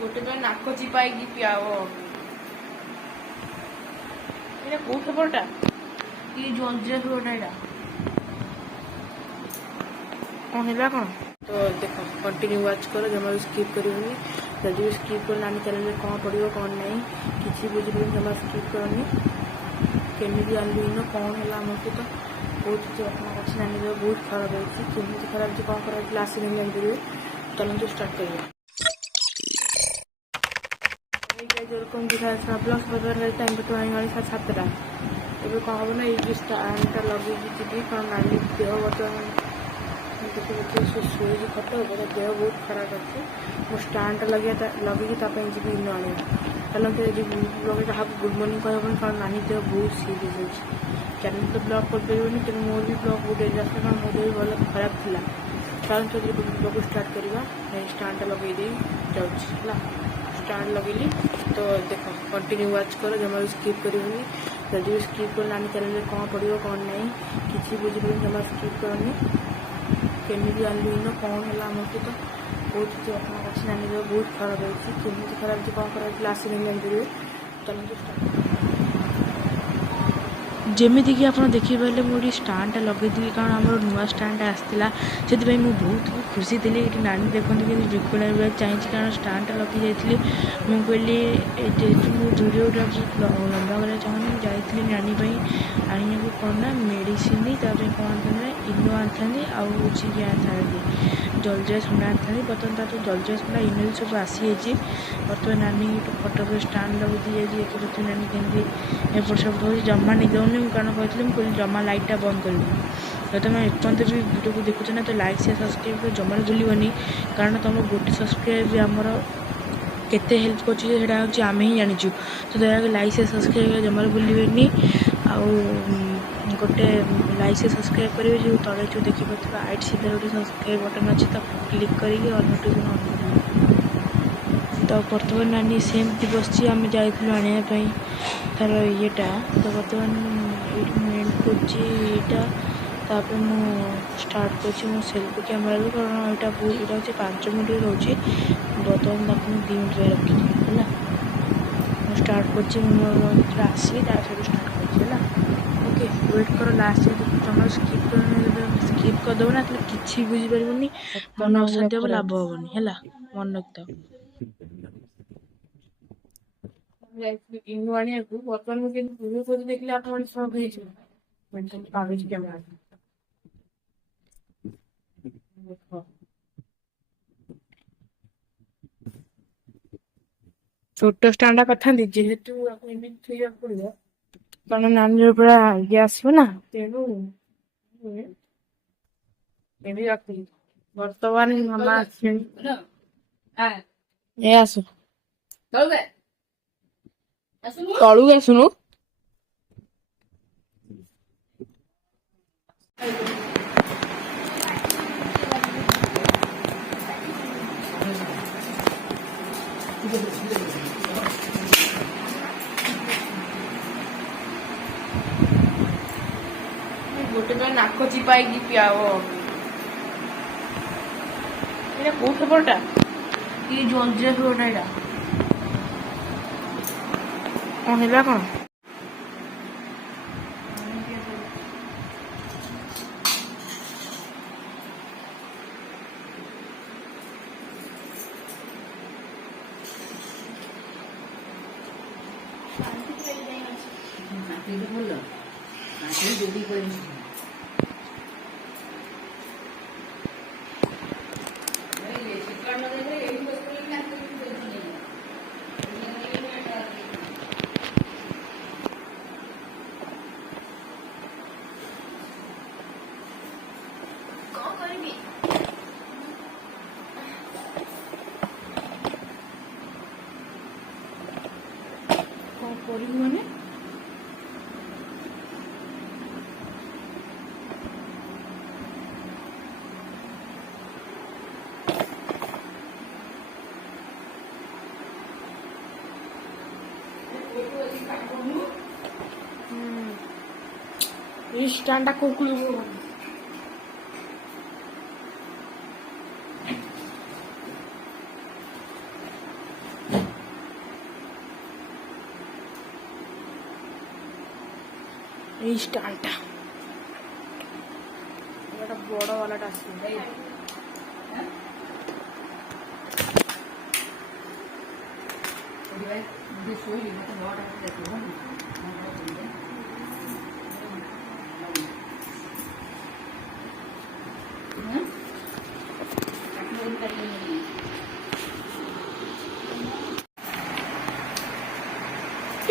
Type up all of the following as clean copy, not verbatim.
ଗୋଟେ ତ ନାକ ଚିପାଇକି ପିଆବ। ଏଇଟା କୋଉ ଖବରଟା କି ଜଲଜିରା ଖବରଟା ଏଇଟା କ'ଣ ହେଲା କ'ଣ? ତ ଦେଖ କଣ୍ଟିନ୍ୟू ୱାଚ୍ କର, ଜମା ବି ସ୍କିପ୍ କରିବନି। ଯଦି ବି ସ୍କିପ୍ କର ନାନୀ ଚ୍ୟାନେଲରେ କ'ଣ ପଡ଼ିବ କ'ଣ ନାହିଁ କିଛି ବୁଝିପାରିବନି, ଜମା ସ୍କିପ୍ କରନି। କେମିତି ଜାଣିଲି ଇନ କ'ଣ ହେଲା ଆମ ସହିତ ବହୁତ କିଛି ଘଟଣା ଅଛି। ନାନୀ ଦେହ ବହୁତ ଖରାପ ହେଇଛି, କେମିତି ଖରାପ ହେଇଛି କ'ଣ ଖରାପ ହେଇଥିଲା ଆସିଲେ ଜାଣିପାରିବେ। ଚାଲନ୍ତୁ ଷ୍ଟାର୍ଟ କରିବା। যেরকম দেখা ব্লগ বাজারের টাইম বর্তমানে মানে 7টা। ଏବେ କ'ଣ ହେବ ନା ଏଇ ଷ୍ଟାଣ୍ଡଟା ଲଗେଇକି ଯିବି, କାରଣ ନାନୀ ଦେହ ବର୍ତ୍ତମାନ ଦେଖିବାକୁ ସେ ଶୋଇକି ଖଟ ଉପରେ, ଦେହ ବହୁତ ଖରାପ ଅଛି। ମୁଁ ଷ୍ଟାଣ୍ଡଟା ଲଗେଇକି ତା ପାଇଁ ଯିବି ଇନ ଆଣିବା। ଚାଲନ୍ତୁ ଆଜି ବ୍ଲଗ୍ କାହାକୁ ଗୁଡ଼୍ ମର୍ଣ୍ଣିଂ କହିହେବନି, କାରଣ ନାନୀ ଦେହ ବହୁତ ସିରିୟସ୍ ଅଛି। ଚ୍ୟାନେଲ୍ ତ ବ୍ଲଗ୍ କରିପାରିବନି, ତେଣୁ ମୋର ବି ବ୍ଲଗ୍ ଗୋଟେ ଆସିଲା, କାରଣ ମୋ ଦେହ ଭଲ ଖରାପ ଥିଲା। ଚାଲନ୍ତୁ ଆଜି ବ୍ଲଗ୍ ଷ୍ଟାର୍ଟ କରିବା। ଷ୍ଟାଣ୍ଡଟା ଲଗେଇ ଦେଇ ଯାଉଛି ହେଲା। ଷ୍ଟାଣ୍ଡ ଲଗେଇଲି ତ ଦେଖ କଣ୍ଟିନ୍ୟୁ ୱାଚ୍ କର, ଜମା ବି ସ୍କିପ୍ କରିବନି। ଯଦି ବି ସ୍କିପ୍ କର ନାନୀ ଚ୍ୟାନେଲରେ କ'ଣ ପଡ଼ିବ କ'ଣ ନାହିଁ କିଛି ବୁଝିପାରିବନି, ଜମା ସ୍କିପ୍ କରନି। କେମିତି ଜାଣିଲି ଇନ କ'ଣ ହେଲା ଆମ ସହିତ ବହୁତ କିଛି ଘଟଣା ଅଛି। ନାନୀ ଦେହ ବହୁତ ଖରାପ ହେଇଛି, କେମିତି ଖରାପ ହେଇଛି କ'ଣ ଖରାପ ହେଇଥିଲା ଆସିଲେ ଜାଣିପାରିବେ। ଚାଲନ୍ତୁ ଷ୍ଟାର୍ଟ। ଯେମିତିକି ଆପଣ ଦେଖିପାରିଲେ ମୁଁ ଏଠି ଷ୍ଟାଣ୍ଡଟା ଲଗେଇଥିଲି, କାରଣ ଆମର ନୂଆ ଷ୍ଟାଣ୍ଡଟା ଆସିଥିଲା। ସେଥିପାଇଁ ମୁଁ ବହୁତ ଖୁସି ଥିଲି। ଏଠି ନାନୀ ଦେଖନ୍ତୁ କିନ୍ତୁ ବିକୁଳା ଚାହିଁଛି, କାରଣ ଷ୍ଟାଣ୍ଡଟା ଲଗେଇ ଯାଇଥିଲି। ମୁଁ କହିଲି ଯେହେତୁ ମୁଁ ଭିଡ଼ିଓଟା ଲମ୍ବା କରିବାକୁ ଚାହୁଁନି, ମୁଁ ଯାଇଥିଲି ନାନୀ ପାଇଁ ଆଣିବାକୁ କ'ଣ ନା ମେଡ଼ିସିନ, ତାପରେ କ'ଣ ଆଣିଥାନ୍ତି ନା ଇନୋ ଆଣିଥାନ୍ତି, ଆଉ ହେଉଛି ଇଏ ଆଣିଥାନ୍ତି ଜଲଜିରା ଛଣ୍ଡା ଆଣିଥାନ୍ତି। ବର୍ତ୍ତମାନ ତାର ଜଲଜିରା ଛଣ୍ଡା ଇନୋ ବି ସବୁ ଆସିଯାଇଛି। ବର୍ତ୍ତମାନ ନାନୀ ଫଟୋରେ ଷ୍ଟାଣ୍ଡ ଲଗେଇ ଦେଇଯାଇଛି। ଦେଖିପାରୁଥିବେ ନାନୀ କେମିତି ଏପଟ ସେପଟ ହେଉଛି, ଜମା ନିଦ ହେଉନି। ମୁଁ କାରଣ କହିଥିଲି, ମୁଁ କହିଲି ଜମା ଲାଇଟ୍ଟା ବନ୍ଦ କରିବି। ଯଦି ତୁମେ ଏପର୍ଯ୍ୟନ୍ତ ବି ଭିଡ଼ିଓକୁ ଦେଖୁଛ ନା, ତ ଲାଇକ୍ ସେୟାର ସବସ୍କ୍ରାଇବ୍ କରି ଜମାରୁ ଭୁଲିବନି, କାରଣ ତୁମ ଗୋଟେ ସବସ୍କ୍ରାଇବ୍ ବି ଆମର କେତେ ହେଲ୍ପ କରୁଛି ସେଇଟା ହେଉଛି ଆମେ ହିଁ ଜାଣିଛୁ। ତ ଦୟାକରି ଲାଇକ୍ ସେୟାର ସବସ୍କ୍ରାଇବ୍ ଜମାରୁ ଭୁଲିବେନି। ଆଉ ଗୋଟେ ଲାଇକ୍ ସେୟାର ସବସ୍କ୍ରାଇବ୍ କରିବେ। ଯେଉଁ ତଳେ ଯେଉଁ ଦେଖିପାରୁଥିବା ଆଇଟ୍ ସିଧାରେ ଗୋଟେ ସବସ୍କ୍ରାଇବ୍ ବଟନ୍ ଅଛି, ତାକୁ କ୍ଲିକ୍ କରିକି ଅଲ୍ ନୋଟିଫିକେସନ୍ ଅନ୍ କରିବେ। ତ ବର୍ତ୍ତମାନ ନାନୀ ସେମିତି ବସିଛି, ଆମେ ଯାଇଥିଲୁ ଆଣିବା ପାଇଁ ତାର ଇଏଟା। ତ ବର୍ତ୍ତମାନ ଏଇଠି ମୁଁ ଏଣ୍ଡ କରୁଛି ଏଇଟା, ତାପରେ ମୁଁ ଷ୍ଟାର୍ଟ କରୁଛି ମୋ ସେଲ୍ଫି କ୍ୟାମେରାରୁ, କାରଣ ଏଇଟା ହେଉଛି 5 ମିନିଟ୍ ରହୁଛି। ବର୍ତ୍ତମାନ ତାକୁ ମୁଁ 2 ମିନିଟ୍ ରଖିଛି ହେଲା। ମୁଁ ଷ୍ଟାର୍ଟ କରୁଛି, ମୁଁ ଆସିଲି ତା ସହିତ ଷ୍ଟାର୍ଟ କରୁଛି ହେଲା। ଓକେ, ୱେଟ୍ କର ଲାଷ୍ଟ ଯାଏଁ, ତମର ସ୍କିପ୍ ସ୍କିପ୍ କରିଦେବ ନା, ତାହେଲେ କିଛି ବୁଝିପାରିବନି, ମନ ଅଶାନ୍ତି ହେବ, ଲାଭ ହେବନି ହେଲା। ମନେ ରଖିଥାଅ। ଯାଇଥିଲି ଇନୋ ଆଣିବାକୁ, ବର୍ତ୍ତମାନ ମୁଁ କିନ୍ତୁ ଭିଡ଼ିଓ କରି ଦେଖିଲି ଆପଣମାନେ ସକ୍ ହେଇଯିବ। କାଢୁଛି କ୍ୟାମେରା ଦେଖ। ଛୋଟ ଷ୍ଟାଣ୍ଡଟା କରିଥାନ୍ତି, ଯେହେତୁ ଆପଣ ଏମିତି ଥୋଇବାକୁ ପଡ଼ିବ, କାରଣ ନାନୀର ପୁରା ଇଏ ଆସିବ ନା, ତେଣୁ ଏମିତି ରଖିଲି। ବର୍ତ୍ତମାନ ମାମା ଆସିଲେଣି, ଏ ଆସୁ ତଳକୁ ଆସୁନୁ। ଗୋଟେ ତ ନାକ ଚିପାଇକି ପିଆବ। ଏଇଟା କୋଉ ଖବରଟା କି ଜଲଜିରା ଖବରଟା ଏଇଟା କ'ଣ ହେଲା କ'ଣ? କ'ଣ କରିବୁ ମାନେ? এই স্ট্যান্ডটা কোকুলো এই স্টানটা একটা বড় ওয়ালাটা আসছে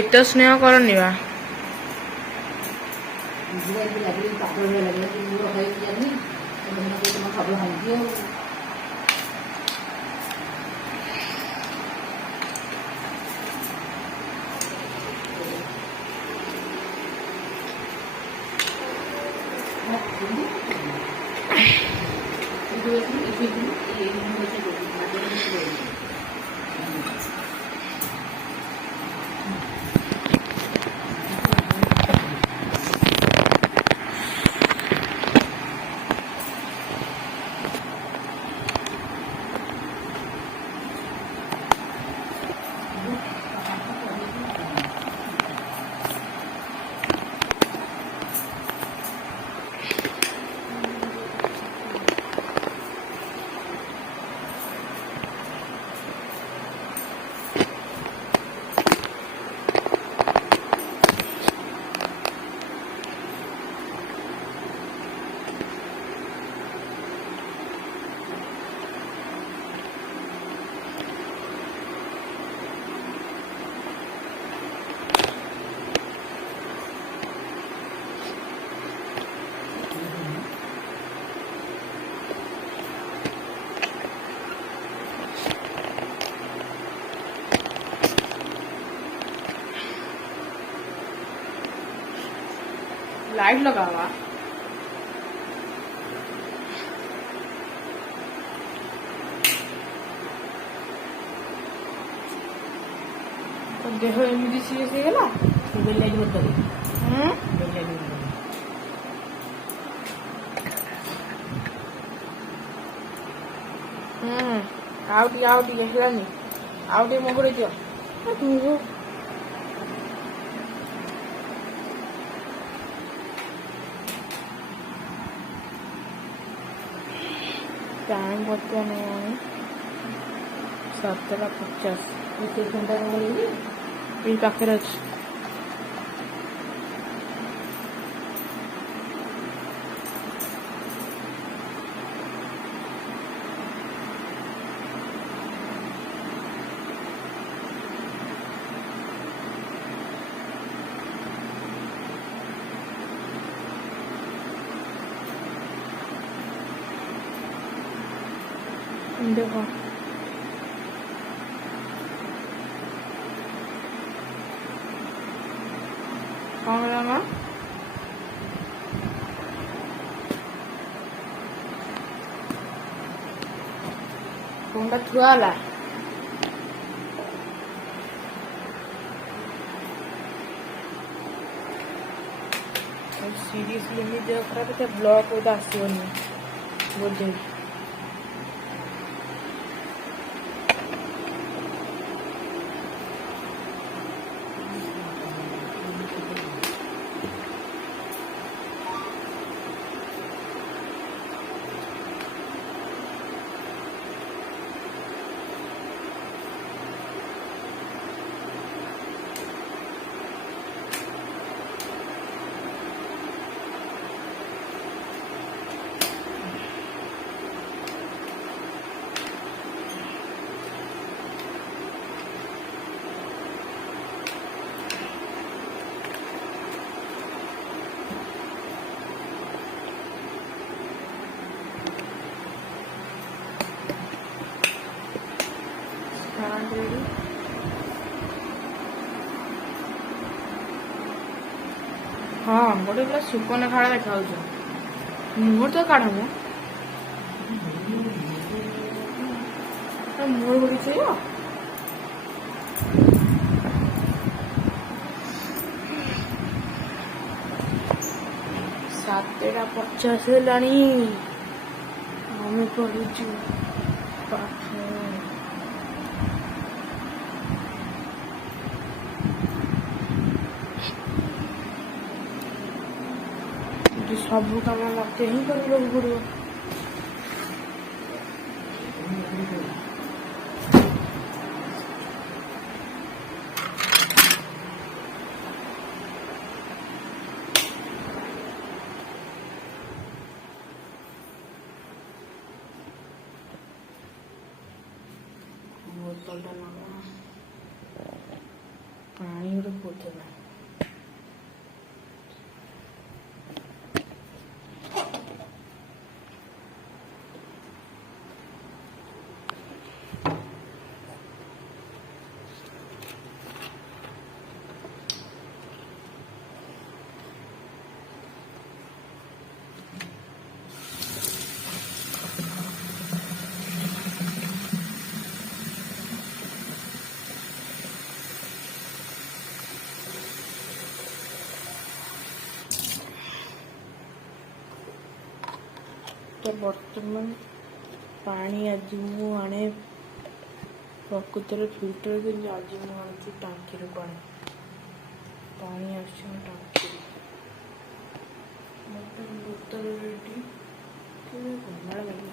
এত স্নেহ করনি বা लाइट लगा हुआ तो देह एमती सीरियस हो गला बेल लाइट बंद कर बेल लाइट बंद कर आउटी हेलानी आउटी मोहरे दियो टाइम बर्तमान 7:50 घंटा ये पाखे अच्छे देखो कौन लगा कौन का छुआ ला सीरियसली मी देह खराब है ब्लॉक होता आसोनी बोल ready? हाँ गोटे पूरा सुकन खाड़ा देखा मोर तो काढ़ मोर गोटी चाहिए 7:50 ହେଲାଣି ଆମେ ପଢୁଛୁ ପାଠ ସବୁ କାମ ମୋତେ ହିଁ କରିବାକୁ ପଡ଼ିବ। ବୋତଲଟା ନେବା, ପାଣି ଗୋଟେ ବୋତଲ तो बर्तमान पानी आज मु आने प्रकृतर फिल्टर के आज मु आनी टांकी पानी पानी आसी टांकी बोतल रेडी घुमाड़ लगे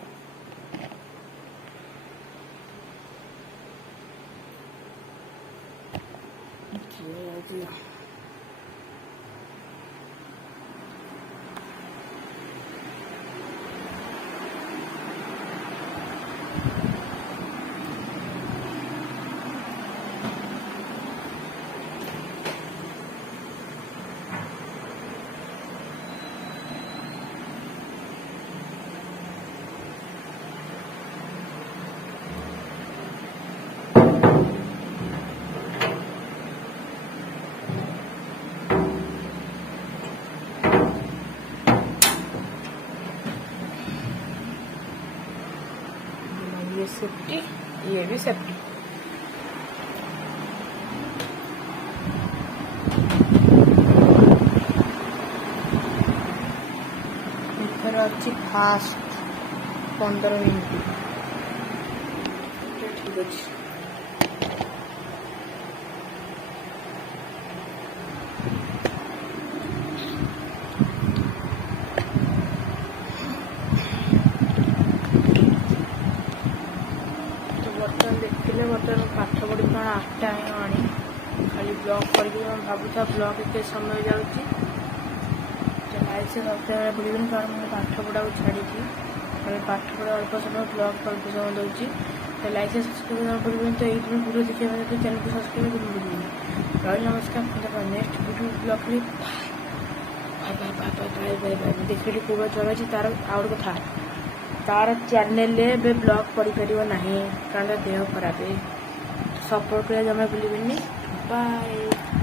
ये सेफ्टी, ये भी सेफ्टी। इधर अच्छी फास्ट 15 मिनट ठीक अच्छे। देखते बर्तमान पाठ पढ़ी कौन 8टा आनी खाली ब्लॉग करके भावुता ब्लॉग एत समय जाऊँगी लाइक से सब्सक्राइब पड़ेगा कारण मुझे पाठ पढ़ा छाड़ी पाठ पढ़ा अल्प समय ब्लॉग अल्प समय दूसरी तो लाइक से सब्सक्राइब पड़ेगा तो ये वीडियो देखिए तो चैनल को सब्सक्राइब कर भूलिए। रही नमस्कार next video blog bye bye bye bye bye bye bye देखिए कौन चला तार आउट कथा तार चैनल रे ब्लॉग पढ़ी पार ना कारण देह खराब है सपोर्ट कर जमा भूल बाय।